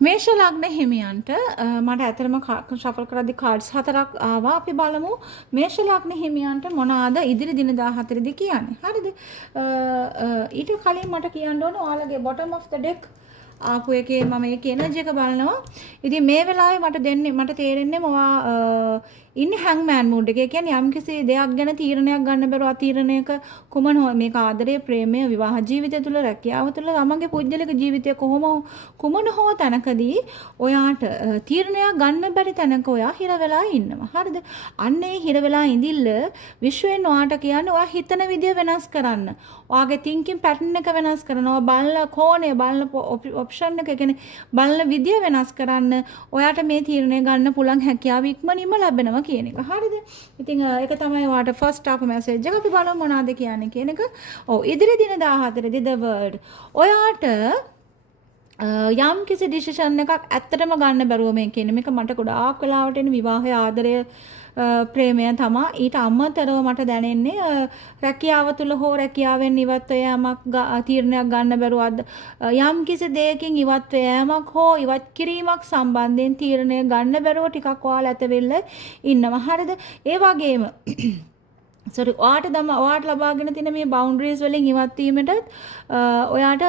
මේෂ ලග්න හිමියන්ට මට ඇතරම ශෆල් කරද්දි කාඩ්ස් 4ක් ආවා. අපි බලමු මේෂ ලග්න හිමියන්ට මොනවාද ඉදිරි දින 14 දී කියන්නේ. හරිද? ඊට කලින් මට කියන්න ඕන ඔයාලගේ bottom of the deck ආපු එකේ මම ඒකේ එනර්ජි එක බලනවා. ඉතින් මේ වෙලාවේ මට තේරෙන්නේ මොවා ඉන්නේ හැන්ග්මෑන් මූඩ් එකේ. කියන්නේ යම්කිසි දෙයක් ගැන තීරණයක් ගන්න බැරුව අතීරණයක කුමන හෝ මේක ආදරය, ප්‍රේමය, විවාහ ජීවිතය තුළ, රැකියාව තුළ තමන්ගේ පුද්ගලික ජීවිතය කුමන හෝ තැනකදී ඔයාට තීරණයක් ගන්න බැරි තැනක ඔයා හිර වෙලා ඉන්නවා. හරිද? අන්න ඒ හිර වෙලා ඉඳිල්ල විශ්වයෙන් ඔයාට කියන්නේ ඔයා හිතන විදිය වෙනස් කරන්න. ඔයාගේ thinking pattern එක වෙනස් කරනවා. බලන කෝණය, බලන ඔප්ෂන් එක කියන්නේ බලන විදිය වෙනස් කරන්න ඔයාට මේ තීරණය ගන්න පුළුවන් හැකියාව ඉක්මනින්ම ලැබෙනවා කියන එක. හරිද? ඉතින් ඒක තමයි ඔයාට ෆස්ට් ආපු මැසේජ් එක. අපි බලමු මොනවද කියන්නේ කියන එක. ඔව් ඉදිරි දින 14 දී the word ඔයාට යම් කිසි ඩිසිෂන් එකක් ඇත්තටම ගන්න බැරුව මේ කියන්නේ මේක මට ගොඩාක් වෙලාවට එන විවාහය ආදරය ප්‍රේමය තමයි ඊට අමතරව මට දැනෙන්නේ රැකියාව තුළ හෝ රැකියාවෙන් ඉවත් යෑමක් තීරණයක් ගන්න බැරුවද යම් කිසි දෙයකින් ඉවත් යෑමක් හෝ ඉවත් කිරීමක් සම්බන්ධයෙන් තීරණය ගන්න බැරුව ටිකක් ඔයාලා ඇතවෙල්ල ඉන්නවා. හරිද? ඒ වගේම ඔයාට ලබාගෙන තියෙන මේ බවුන්ඩරිස් වලින් ඉවත් වීමටත් ඔයාට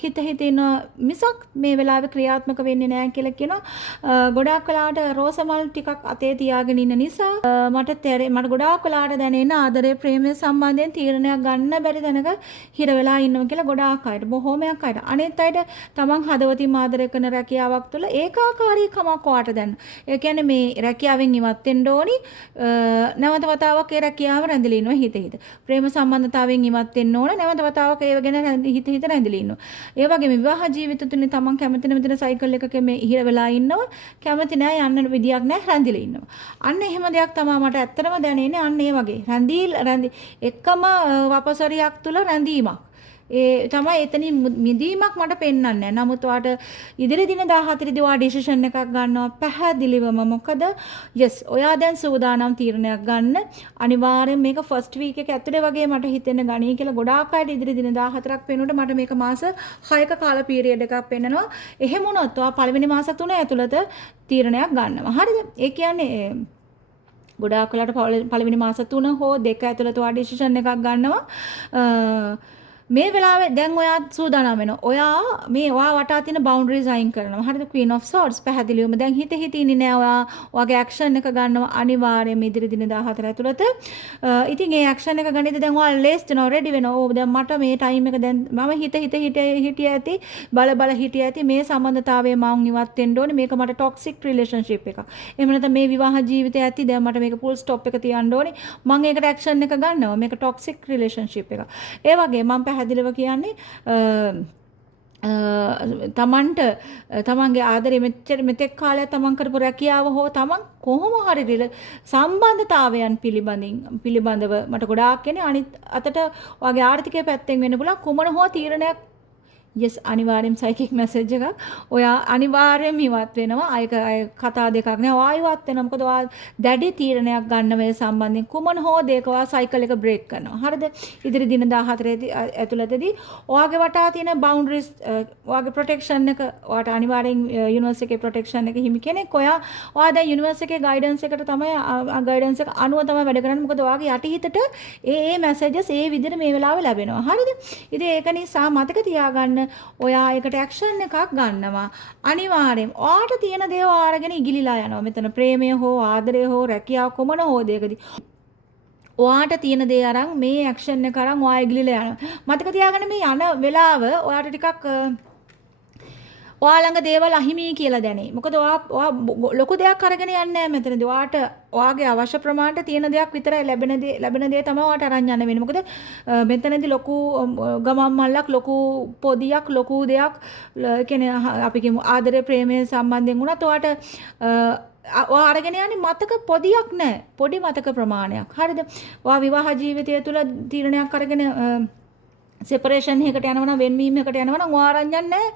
හිත ඉන්න මිසක් මේ වෙලාවේ ක්‍රියාත්මක වෙන්නේ නැහැ කියලා කියනවා. ගොඩාක් වෙලාවට රෝසමල් ටිකක් අතේ තියාගෙන ඉන්න නිසා මට ගොඩාක් වෙලාවට දැනෙන ආදරය ප්‍රේමය සම්බන්ධයෙන් තීරණයක් ගන්න බැරි තැනක හිර වෙලා ඉන්නවා කියලා ගොඩාක් අයට බොහෝමයක් අයට අනෙත් අයට තමන් හදවතින් ආදරය කරන රැකියාවක් තුළ ඒකාකාරීකමක් ඔයාට දැනෙනවා. ඒ කියන්නේ මේ රැකියාවෙන් ඉවත් වෙන්න ඕනි නැවත වතාවක් ඒ රැකියාව රැඳිලා ඉන්නවා හිත. ප්‍රේම සම්බන්ධතාවයෙන් ඉවත් වෙන්න ඕන නැවත වතාවක් ඒව ගැන හිත රැඳිලා ඉන්නවා. ඒ වගේම විවාහ ජීවිත තුනේ තමන් කැමති නැමෙතන සයිකල් එකක මේ හිර වෙලා ඉන්නවා. කැමති නෑ යන්න විදියක් නෑ රැඳිලා ඉන්නවා. අන්න එහෙම දෙයක් තමයි මට ඇත්තටම දැනෙන්නේ. අන්න ඒ වගේ එකම වපසරියක් තුල රැඳීමක්. ඒ තමයි එතනින් මිදීමක් මට පෙන්වන්නේ නැහැ. නමුත් ඔයාට ඉදිරි දින 14 දී ඔයා ඩිසිෂන් එකක් ගන්නවා පැහැදිලිවම. මොකද yes ඔයා දැන් සූදානම් තීරණයක් ගන්න. අනිවාර්යෙන් මේක ෆස්ට් වීක් එක ඇතුලේ වගේ මට හිතෙන්න ගණී කියලා ගොඩාක් අයට ඉදිරි දින 14ක් වෙනකොට මට මේක මාස 6ක කාල පීරියඩ් එකක් පෙන්නනවා. එහෙම වුණොත් ඔයා පළවෙනි මාස 3 ඇතුළත තීරණයක් ගන්නවා. හරිද? ඒ කියන්නේ ගොඩාක් වෙලාවට පළවෙනි මාස 3 හෝ 2 ඇතුළත ඔයා ඩිසිෂන් එකක් ගන්නවා. මේ වෙලාවේ දැන් ඔයා සූදානම් වෙනවා. ඔයා වටා තියෙන බවුන්ඩරිස් අයින් කරනවා. හරිද? Queen of Swords පැහැදිලිවම දැන් හිත ඉන්නේ නෑ. ඔයාගේ ඇක්ෂන් එක ගන්නවා අනිවාර්යයෙන්ම ඉදිරි දින 14 ඇතුළත. ඉතින් ඒ ඇක්ෂන් එක ගනිද්දී දැන් ඔයා ලේස්ට් වෙනවා, රෙඩි වෙනවා. ඕ දැන් මට මේ ටයිම් එක දැන් මම හිටිය ඇති බල හිටිය ඇති මේ සම්බන්ධතාවයේ මම ඉවත් වෙන්න ඕනේ. මේක මට ටොක්සික් රිලේෂන්ෂිප් එකක්. එහෙම නැත්නම් මේ විවාහ ජීවිතය ඇති දැන් මට මේක ෆුල් ස්ටොප් එක තියන්න ඕනේ. මම ඒකට ඇක්ෂන් එක ගන්නවා. මේක ටොක්සික් රිලේෂන්ෂිප් එකක්. ඒ වගේ මම පැහැදිලිව කියන්නේ තමන්ට තමන්ගේ ආදරේ මෙතෙක් කාලයක් තමන් කරපු රැකියාව හෝ තමන් කොහොම හරි සම්බන්ධතාවයන් පිළිබඳව මට ගොඩාක් කියන්නේ අනිත් අතට ඔයාගේ ආර්ථිකය පැත්තෙන් වෙන්න පුළුවන් කුමන හෝ තීරණයක් yes අනිවාර්යයෙන්ම සයිකික් මැසේජ් එකක් ඔයා අනිවාර්යයෙන්ම ඉවත් වෙනවා. අය කතා දෙකක් නෑ. ඔයා ඉවත් වෙනවා. මොකද ඔයා දැඩි තීරණයක් ගන්න මේ සම්බන්ධයෙන් කුමන හෝ දෙයක ඔයා සයිකල් එක බ්‍රේක් කරනවා. හරිද? ඉදිරි දින 14 ඇතුළතදී ඔයාගේ වටා තියෙන බවුන්ඩරිස් ඔයාගේ ප්‍රොටෙක්ෂන් එක ඔයාට අනිවාර්යෙන් යුනිවර්ස් එකේ ප්‍රොටෙක්ෂන් එක හිමි කෙනෙක්. ඔයා දැන් යුනිවර්ස් එකේ ගයිඩන්ස් එකට තමයි ගයිඩන්ස් එක අනුව තමයි වැඩ කරන්නේ. මොකද ඔයාගේ යටිහිතට ඒ මැසේජස් ඒ විදිහට මේ වෙලාවේ ලැබෙනවා. හරිද? ඉතින් ඒක නිසා මතක තියාගන්න ඔයා ඒකට ඇක්ෂන් එකක් ගන්නවා. අනිවාර්යෙන් ඔයාට තියෙන දේ ඔයාගෙන ඉගිලිලා යනවා. මෙතන ප්‍රේමය හෝ ආදරය හෝ රැකියාව කොමන හෝ දෙයකදී ඔයාට තියෙන දේ අරන් මේ ඇක්ෂන් එක අරන් ඔයා ඉගිලිලා යනවා. මතක තියාගන්න මේ යන වෙලාව ඔයාට ටිකක් ඔයා ළඟ දේවල් අහිමි කියලා දැනේ. මොකද ඔයා ලොකු දෙයක් අරගෙන යන්නේ නැහැ මෙතනදී. ඔයාගේ අවශ්‍ය ප්‍රමාණයට තියෙන දෙයක් විතරයි ලැබෙන දේ තමයි ඔයාට අරන් යන්න වෙන්නේ. මොකද මෙතනදී ලොකු ගමන් මල්ලක් ලොකු පොදියක් ලොකු දෙයක් කියන්නේ අපි කියමු ආදරය ප්‍රේමය සම්බන්ධයෙන් වුණත් ඔයාට ඔයා අරගෙන යන්නේ මතක පොදියක් නැහැ. පොඩි මතක ප්‍රමාණයක්. හරිද? ඔයා විවාහ ජීවිතය තුළ තීරණයක් අරගෙන සෙපරේෂන් එකකට යනවා නම් වෙන්වීම එකට යනවා නම් ඔයා අරන් යන්නේ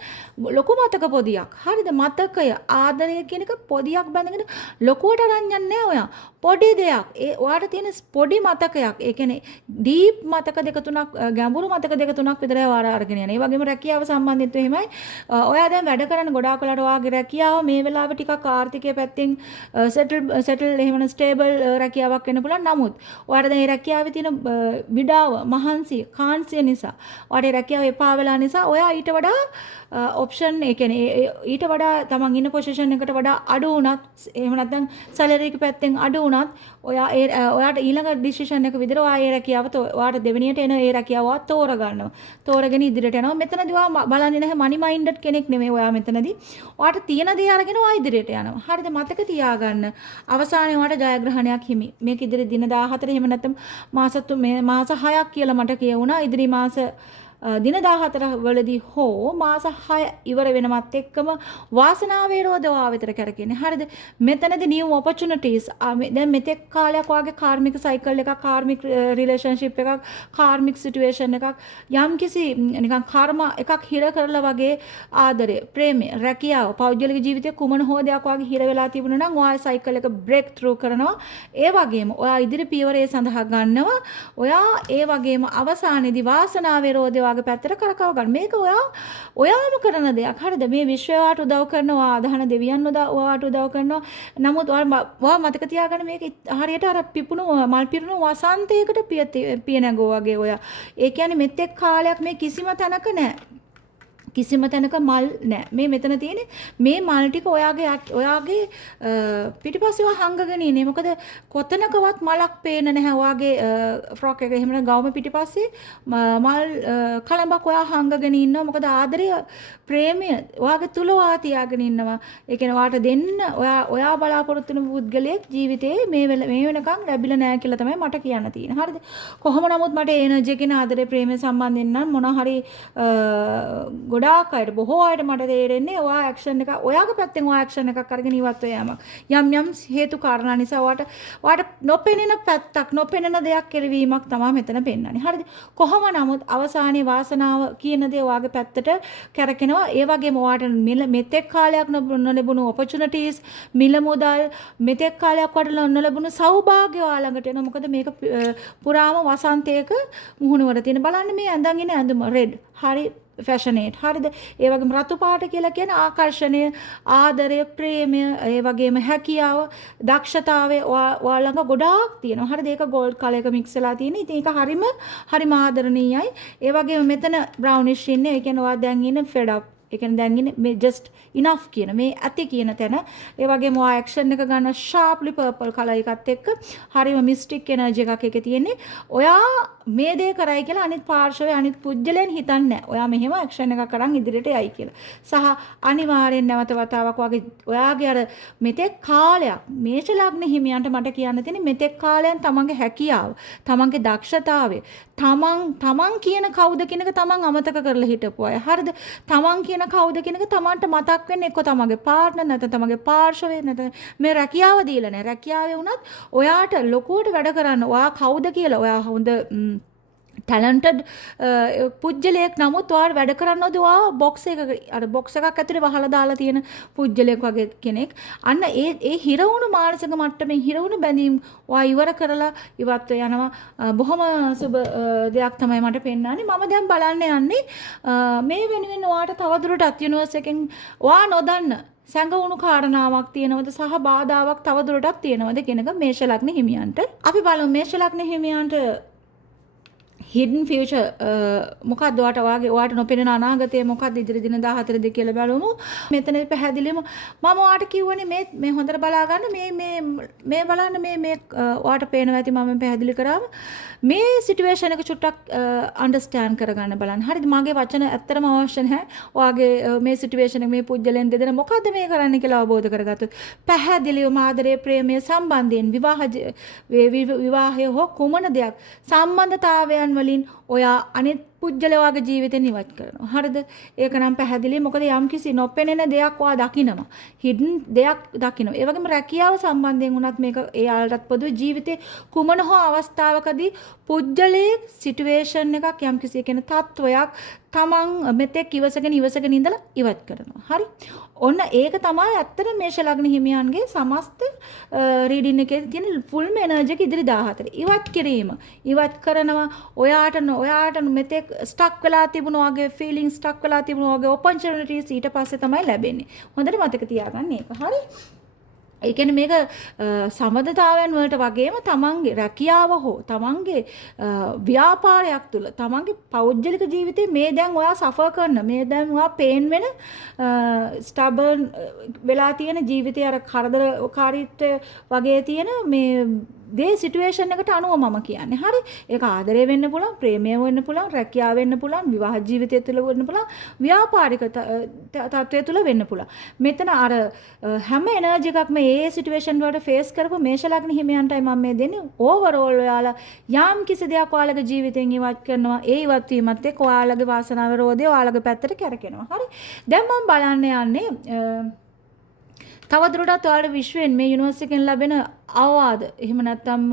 ලොකු මතක පොදියක්. හරිද? මතකය ආදරය කියන එක පොදියක් බැඳගෙන ලොකුවට අරන් යන්නේ ඔයා. පොඩි දෙයක්. ඒ ඔයාට තියෙන පොඩි මතකයක්. ඒ කියන්නේ ඩීප් මතක දෙක තුනක් ගැඹුරු මතක දෙක තුනක් විතරයි ඔයා අරගෙන යන්නේ. ඒ වගේම රැකියාව සම්බන්ධිත එහෙමයි. ඔයා දැන් වැඩ කරන ගොඩාක් වෙලාවට ඔයාගේ රැකියාව මේ වෙලාවේ ටිකක් ආර්ථිකය පැත්තෙන් සෙටල් එහෙම ස්ටේබල් රැකියාවක් වෙන්න පුළුවන්. නමුත් ඔයාට දැන් මේ රැකියාවේ තියෙන විඩාව මහන්සිය කාන්සිය නිසා ඔයාට රැකියාව එපා වෙලා නිසා ඔයා ඊට වඩා ඔප්ෂන් ඒ කියන්නේ ඊට වඩා තමන් ඉන්න පොසිෂන් එකට වඩා අඩු වුණත් එහෙම නැත්නම් සැලරි එක පැත්තෙන් අඩු වුණත් ඔයාට ඊළඟ ඩිසිෂන් එක විදිහට ඔයා ඒ රැකියාව ඔයාට දෙවෙනියට එන ඒ රැකියාව තෝරගන්නවා. තෝරගෙන ඉදිරියට යනවා. මෙතනදී ඔයා බලන්නේ නැහැ මනි මයින්ඩඩ් කෙනෙක් නෙමෙයි ඔයා මෙතනදී. ඔයාට තියෙන දේ අරගෙන ඔයා ඉදිරියට යනවා. හරිද? මතක තියාගන්න. අවසානයේ ඔයාට ජයග්‍රහණයක් හිමි. මේක ඉදිරි දින 14 එහෙම නැත්නම් මාස 6ක් කියලා මට කියවුණා. ඉදිරි මාස දින 14 වලදී හෝ මාස 6 ඉවර වෙනවත් එක්කම වාසනාවේ රෝදවා විතර කරගෙන. හරිද? මෙතනදී new opportunities දැන් මෙතෙක් කාලයක් වාගේ කාර්මික සයිකල් එකක්, කාර්මික රිලේෂන්ෂිප් එකක්, කාර්මික සිටුේෂන් එකක්, යම්කිසි නිකන් කර්ම එකක් හිර කරලා වගේ ආදරය, ප්‍රේමය, රැකියාව, පෞද්ගලික ජීවිතයේ කුමන හෝ දෙයක් වාගේ හිර වෙලා තිබුණා නම් ඔයා සයිකල් එක බ්‍රේක් ත්‍රූ කරනවා. ඒ වගේම ඔයා ඉදිරි පියවරේ සඳහා ගන්නවා. ඔයා ඒ වගේම අවසානයේදී වාසනාවේ රෝදවා ගේ පැත්තට කරකව ගන්න. මේක ඔයාම කරන දෙයක්. හරිද? මේ විශ්වයට උදව් කරනවා, ආදාහන දෙවියන් ඔයාට උදව් කරනවා. නමුත් ඔයා මතක තියාගන්න මේක හරියට අර පිපුණු මල් පිරුණු වසන්තයකට පිය නැගෝ වගේ ඔයා. ඒ කියන්නේ මෙතෙක් කාලයක් මේ කිසිම තැනක නැහැ. කිසිම තැනක මල් නැහැ. මේ මෙතන තියෙන්නේ මේ මල් ටික ඔයාගේ පිටිපස්සෙව හංගගෙන ඉන්නේ. මොකද කොතනකවත් මලක් පේන්න නැහැ. ඔයාගේ ෆ්‍රොක් එක එහෙම ගවම පිටිපස්සේ මල් කලඹක් ඔයා හංගගෙන ඉන්නවා. මොකද ආදරය ප්‍රේමය ඔයාගේ තුල ඔයා තියාගෙන ඉන්නවා. ඒ කියන්නේ ඔයාට දෙන්න ඔයා බලාපොරොත්තු වෙන පුද්ගලයෙක් ජීවිතේ මේ වෙනකන් ලැබිලා නැහැ කියලා තමයි මට කියන්න තියෙන්නේ. හරිද? කොහොම නමුත් මට එනර්ජි එකේ ආදරේ ප්‍රේමය සම්බන්ධයෙන් නම් මොන හරි ගොඩාක් අයට බොහෝ අයට මට තේරෙන්නේ ඔයා ඇක්ෂන් එක ඔයාගේ පැත්තෙන් ඔයා ඇක්ෂන් එකක් අරගෙන ඉවත් වෙ යාමක්. යම් හේතු කාරණා නිසා ඔයාට නොපෙනෙන පැත්තක් නොපෙනෙන දෙයක් කෙරවීමක් තමයි මෙතන පෙන්වන්නේ. හරිද? කොහොම නමුත් අවසානයේ වාසනාව කියන දේ ඔයාගේ පැත්තට කැරකෙනවා. ඒ වගේම ඔයාට මෙතෙක් කාලයක් නොලැබුණු opportunities මිල මුදල් මෙතෙක් කාලයක් වඩා නොලැබුණු සෞභාග්‍ය ඔයා ළඟට එනවා. මොකද මේක පුරාම වසන්තයක මුහුණුවර තියෙන. බලන්න මේ ඇඳන් ඉන්න ඇඳුම රෙඩ්. හරි ෆැෂනේට්. හරිද? ඒ වගේම රතු පාට කියලා කියන ආකර්ෂණය, ආදරය, ප්‍රේමය, ඒ වගේම හැකියාව, දක්ෂතාවය ඔයා ළඟ ගොඩාක් තියෙනවා. හරිද? ඒක ගෝල්ඩ් කලර් එක මික්ස් වෙලා තියෙන. ඉතින් ඒක හරිම ආදරණීයයි. ඒ වගේම මෙතන බ්‍රවුනිෂ් ඉන්නේ. ඒ කියන්නේ ඔයා දැන් ඉන්නේ ෆෙඩ් අප්. ඒ කියන්නේ දැන් ඉන්නේ මේ just enough කියන මේ ඇති කියන තැන. ඒ වගේම ඔයා ඇක්ෂන් එක ගන්න sharply purple color එකත් එක්ක හරිම මිස්ටික් එනර්ජි එකක් එකේ තියෙන්නේ. ඔයා මේ දේ කරයි කියලා අනිත් පාර්ශවයේ අනිත් පුජ්‍යලෙන් හිතන්නේ නැහැ. ඔයා මෙහෙම ඇක්ෂන් එකක් කරන් ඉදිරියට යයි කියලා. සහ අනිවාර්යෙන් නැවත වතාවක් වගේ ඔයාගේ අර මෙතෙක් කාලයක් මේෂ ලග්න හිමියන්ට මට කියන්න තියෙන්නේ මෙතෙක් කාලයන් තමන්ගේ හැකියාව, තමන්ගේ දක්ෂතාවය, තමන් කියන කවුද කියන එක තමන් අමතක කරලා හිටපු අය. හරිද? තමන් කියන කවුද කියන එක තමන්ට මතක් වෙන්නේ එක්ක තමන්ගේ පාර්ට්නර් නැත්නම් තමන්ගේ පාර්ශවයේ නැත්නම් මේ රැකියාව දීලා නැහැ. රැකියාවේ වුණත් ඔයාට ලොකුවට වැඩ කරන්න ඔයා කවුද කියලා ඔයා හොඳ ටැලන්ටඩ් පුජ්‍යලයක් නමුත් ඔයාට වැඩ කරන්නවද ඔයා බොක්ස් එකක් ඇතුලේ වහලා දාලා තියෙන පුජ්‍යලයක් වගේ කෙනෙක්. අන්න ඒ හිරවුණු මානසික මට්ටමින් හිරවුණු බැඳීම් ඔයා ඉවර කරලා ඉවත් යනවා. බොහොම සුබ දෙයක් තමයි මට පෙන්වන්නේ. මම දැන් බලන්න යන්නේ මේ වෙනුවෙන් ඔයාට තවදුරටත් යුනිවර්ස් එකෙන් ඔයා නොදන්න සැඟවුණු කාරණාවක් තියෙනවද සහ බාධාවක් තවදුරටත් තියෙනවද කියන එක මේෂ ලග්න හිමියන්ට අපි බලමු. මේෂ ලග්න හිමියන්ට hidden future මොකක්ද ඔයාට නොපෙනෙන අනාගතය මොකක්ද ඉදිරි දින 14 ද කියලා බලමු. මෙතන පැහැදිලිවම මම ඔයාට කිව්වනේ මේ හොඳට බලා ගන්න මේ බලන්න මේ ඔයාට පේනවා ඇති මම පැහැදිලි කරාම මේ සිටුේෂන් එක චුට්ටක් අන්ඩර්ස්ටෑන්ඩ් කරගන්න බලන්න. හරිද? මගේ වචන ඇත්තටම අවශ්‍ය නැහැ. ඔයාගේ මේ සිටුේෂන් එක මේ පුජ්‍යලෙන් දෙදෙනා මොකද්ද මේ කරන්න කියලා අවබෝධ කරගත්තොත් පැහැදිලිවම ආදරයේ ප්‍රේමයේ සම්බන්ධයෙන් විවාහය හෝ කුමන දෙයක් සම්බන්ධතාවයන් වලින් ඔයා අනිත් පුජ්‍යලයාගේ ජීවිතේ නිවත් කරනවා. හරිද? ඒක නම් පැහැදිලි. මොකද යම්කිසි නොපෙනෙන දෙයක් ඔයා දකිනවා. හිඩන් දෙයක් දකිනවා. ඒ වගේම රැකියාව සම්බන්ධයෙන් වුණත් මේක එයාලටත් පොදු ජීවිතේ කුමන හෝ අවස්ථාවකදී පුජ්‍යලයේ සිටුේෂන් එකක් යම්කිසි කියන තත්වයක් තමන් මෙතෙක් ඉවසගෙන ඉඳලා ඉවත් කරනවා. හරි? ඔන්න ඒක තමයි ඇත්තට මේෂ ලග්න හිමියන්ගේ සමස්ත රීඩින් එකේ තියෙන ෆුල්ම එනර්ජි එක ඉදිරි 14. ඉවත් කිරීම. ඉවත් කරනවා ඔයාට මෙතෙක් ස්ටක් වෙලා තිබුණු වගේ ෆීලිං ස්ටක් වෙලා තිබුණු වගේ ඔපචුනිටිස් ඊට පස්සේ තමයි ලැබෙන්නේ. හොඳට මතක තියාගන්න ඒක. හරි? ඒ කියන්නේ මේක සම්බන්ධතාවයන් වලට වගේම තමන්ගේ රැකියාව හෝ තමන්ගේ ව්‍යාපාරයක් තුළ තමන්ගේ පෞද්ගලික ජීවිතේ මේ දැන් ඔයා සෆර් කරන මේ දැන් ඔයා පේන් වෙන ස්ටබර්න් වෙලා තියෙන ජීවිතේ අර කරදරකාරීත්වය වගේ තියෙන මේ දේ සිටුේෂන් එකට අනුව මම කියන්නේ. හරි? ඒක ආදරය වෙන්න පුළුවන්, ප්‍රේමය වෙන්න පුළුවන්, රැකියාව වෙන්න පුළුවන්, විවාහ ජීවිතය තුළ වෙන්න පුළුවන්, ව්‍යාපාරික තත්ත්වය තුළ වෙන්න පුළුවන්. මෙතන අර හැම එනර්ජි එකක්ම ඒ සිටුේෂන් වලට ෆේස් කරපු මේෂ ලග්න හිමියන්ටයි මම මේ දෙන්නේ. ඕවරෝල් ඔයාලා යම් කිසි දෙයක් ඔයාලගේ ජීවිතෙන් ඉවත් කරනවා. ඒ ඉවත් වීමත් එක්ක ඔයාලගේ වාසනාව රෝධය ඔයාලගේ පැත්තට කැරකෙනවා. හරි? දැන් මම බලන්න යන්නේ තවදුරටත් ඔයාලට විශ්වයෙන් මේ යුනිවර්සිටි එකෙන් ලැබෙන අවවාද එහෙම නැත්නම්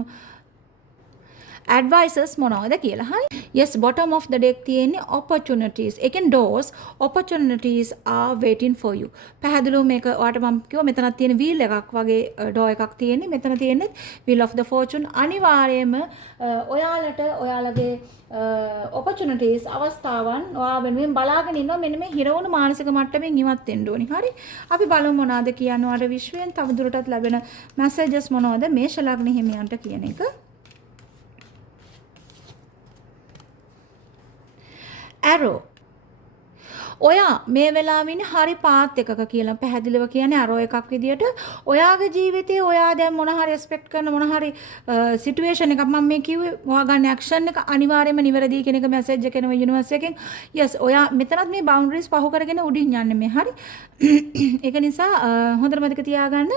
advices මොනවද කියලා. හරි? Yes, bottom of the deck තියෙන්නේ opportunities. ඒ කියන්නේ doors, opportunities are waiting for you. පැහැදිලිව මේක ඔයාලට මම කිව්වා මෙතනක් තියෙන wheel එකක් වගේ door එකක් තියෙන්නේ. මෙතන තියෙන්නේ wheel of the fortune. අනිවාර්යයෙන්ම ඔයාලට ඔයාලගේ opportunities අවස්ථාවන් ඔයා වෙනුවෙන් බලාගෙන ඉන්නවා. මෙන්න මේ හිරවුණු මානසික මට්ටමින් ඉවත් වෙන්න ඕනි. හරි? අපි බලමු මොනවද කියන්නේ ඔයාලට විශ්වයෙන් තවදුරටත් ලැබෙන messages මොනවද මේෂ ලග්න හිමියන්ට කියන එක. arrow. ඔයා මේ වෙලාවෙ ඉන්නේ හරි පාත් එකක කියලා පැහැදිලිව කියන්නේ arrow එකක් විදියට ඔයාගේ ජීවිතේ ඔයා දැන් මොන හරි එක්ස්පෙක්ට් කරන මොන හරි සිටුේෂන් එකක් මම මේ කිව්වේ ඔයා ගන්න ඇක්ෂන් එක අනිවාර්යයෙන්ම නිවැරදි කියන එක මැසේජ් එක එනවා යුනිවර්ස් එකෙන්. yes ඔයා මෙතනත් මේ බවුන්ඩරිස් පහු කරගෙන උඩින් යන්නේ මේ. හරි? ඒක නිසා හොඳට මතක තියාගන්න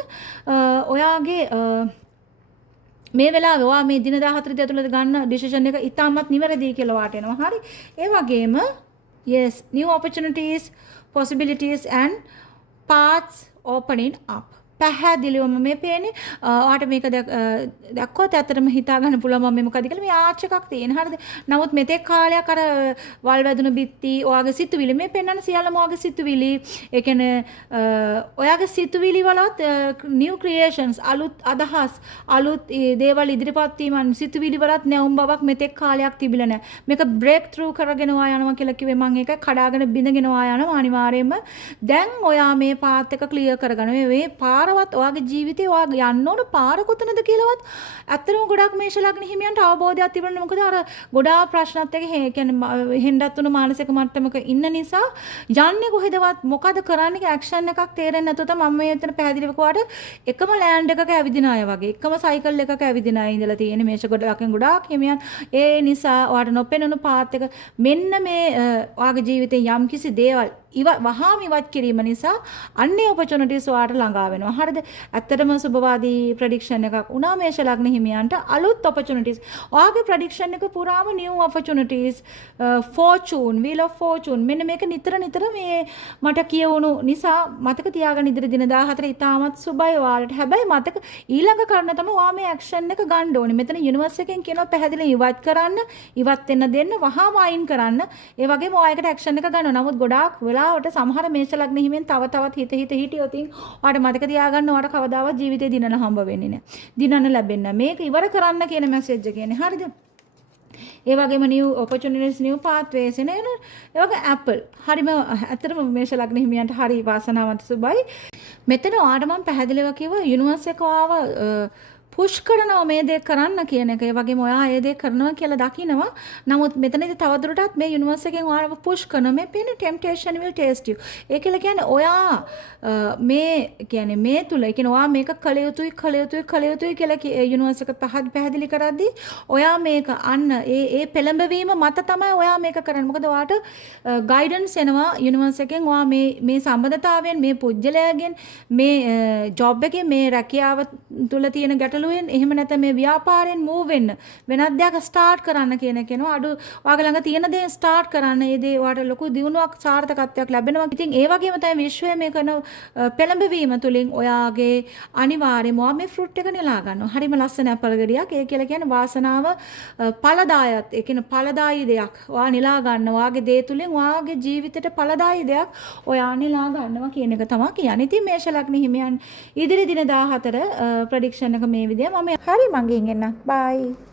ඔයාගේ මේ වෙලාවේ ඔයා මේ දින 14 ඇතුළත ගන්න ඩිසිෂන් එක ඉතාමත් නිවැරදි කියලා වාට එනවා. හරි? ඒ වගේම yes, new opportunities, possibilities and paths opening up. පැහැදිලිවම මේ පේන්නේ ඔයාට මේක දැක්කොත් ඇත්තටම හිතා ගන්න පුළුවන් මම මේ මොකද කියලා මේ ආච් එකක් තියෙන. හරිද? නමුත් මෙතෙක් කාලයක් අර වල් වැදුණු බිත්ති ඔයාගේ සිතුවිලි මේ පෙන්වන සියල්ලම ඔයාගේ සිතුවිලි. ඒ කියන්නේ ඔයාගේ සිතුවිලි වලත් new creations අලුත් අදහස් අලුත් දේවල් ඉදිරිපත් වීමන් සිතුවිලි වලත් නැවුම් බවක් මෙතෙක් කාලයක් තිබිලා නැහැ. මේක break through කරගෙන ඔයා යනවා කියලා කිව්වේ මම ඒක කඩාගෙන බිඳගෙන ඔයා යනවා අනිවාර්යයෙන්ම. දැන් ඔයා මේ පාත් එක ක්ලියර් කරගන්න මේ පාර ඔයාගේ ජීවිතේ ඔයා යන්න ඕන පාර කොතනද කියලාවත් ඇත්තටම ගොඩක් මේෂ ලග්න හිමියන්ට අවබෝධයක් තිබුණා. මොකද අර ගොඩාක් ප්‍රශ්නත් එක්ක කියන්නේ හෙන්ඩත් උණු මානසික මට්ටමක ඉන්න නිසා යන්නේ කොහෙදවත් මොකද කරන්නේ ඇක්ෂන් එකක් තේරෙන්නේ නැතුව තමයි මම මේ එතන පැහැදිලිව කිව්වාට එකම ලෑන්ඩ් එකක ඇවිදින අය වගේ එකම සයිකල් එකක ඇවිදින අය ඉඳලා තියෙන්නේ මේෂ ගොඩක් හිමියන්. ඒ නිසා ඔයාට නොපෙනෙන පාත් එක මෙන්න මේ ඔයාගේ ජීවිතේ යම්කිසි දේවල් වහාම ඉවත් කිරීම නිසා අන්නේ ඔපචුනිටිස් ඔයාට ළඟා වෙනවා. හරිද? ඇත්තටම සුබවාදී ප්‍රෙඩික්ෂන් එකක් වුණා මේෂ ලග්න හිමියන්ට අලුත් ඔපචුනිටිස්. ඔයාගේ ප්‍රෙඩික්ෂන් එක පුරාම new opportunities, fortune, wheel of fortune මෙන්න මේක නිතර මේ මට කියවුණු නිසා මතක තියාගන්න ඉදිරි දින 14 ඉතාමත් සුබයි ඔයාලට. හැබැයි මතක ඊළඟ කරන්න තමයි ඔයා මේ ඇක්ෂන් එක ගන්න ඕනේ. මෙතන යුනිවර්ස් එකෙන් කියනවා පැහැදිලිව ඉවත් කරන්න, ඉවත් වෙන්න දෙන්න, වහාම අයින් කරන්න. ඒ වගේම ඔයාලට ඇක්ෂන් එක ගන්නවා. නමුත් ගොඩාක් වෙලාවට සමහර මේෂ ලග්න හිමියන් තවත් හිටියොත් ඔයාලට මතක තියාගන්න ඔයාලට කවදාවත් ජීවිතේ දිනන හම්බ වෙන්නේ නැහැ. දිනන්න ලැබෙන්නේ නැහැ. මේක ඉවර කරන්න කියන මැසේජ් එක කියන්නේ. හරිද? ඒ වගේම new opportunities, new pathways එන ඒ වගේ apple. හරිම ඇත්තටම මේෂ ලග්න හිමියන්ට හරි වාසනාවන්ත සුබයි. මෙතන ඔයාට මම පැහැදිලිව කිව්වා යුනිවර්ස් එක ආව පුෂ් කරනවා මේ දේ කරන්න කියන එක. ඒ වගේම ඔයා ඒ දේ කරනවා කියලා දකිනවා. නමුත් මෙතනදී තවදුරටත් මේ යුනිවර්ස් එකෙන් ඔයාව පුෂ් කරන මේ පේන temptation will taste you. ඒ කියලා කියන්නේ ඔයා මේ තුල කියන්නේ ඔයා මේක කළ යුතුයි කියලා යුනිවර්ස් එක පැහැදිලි කරද්දී ඔයා මේක අන්න ඒ පෙළඹවීම මත තමයි ඔයා මේක කරන්නේ. මොකද ඔයාට ගයිඩන්ස් එනවා යුනිවර්ස් එකෙන් ඔයා මේ සම්බන්ධතාවයෙන් මේ පුජ්‍යලයෙන් මේ ජොබ් එකේ මේ රැකියාව තුල තියෙන ගැටලු ගැටලුවෙන් එහෙම නැත්නම් මේ ව්‍යාපාරයෙන් මූව් වෙන්න වෙනත් දෙයක් ස්ටාර්ට් කරන්න කියන කෙනා අඩු ඔයාගේ ළඟ තියෙන දේ ස්ටාර්ට් කරන්න ඒ දේ ඔයාලට ලොකු දියුණුවක් සාර්ථකත්වයක් ලැබෙනවා. ඉතින් ඒ වගේම තමයි විශ්වය මේ කරන පෙළඹවීම තුලින් ඔයාගේ අනිවාර්යයෙන්ම ඔයා මේ ෆෘට් එක නෙලා ගන්නවා. හරිම ලස්සන ඇපල් ගෙඩියක්. ඒ කියලා කියන්නේ වාසනාව ඵලදායත් ඒ කියන්නේ ඵලදායී දෙයක්. ඔයා නෙලා ගන්නවා. ඔයාගේ දේ තුලින් ඔයාගේ ජීවිතේට ඵලදායී දෙයක් ඔයා නෙලා ගන්නවා කියන එක තමයි කියන්නේ. ඉතින් මේෂ ලග්න හිමියන් ඉදිරි දින 14 ප්‍රෙඩික්ෂන් එක මේ විදිය මම හරි මං ගිහින් එන්න. බයි.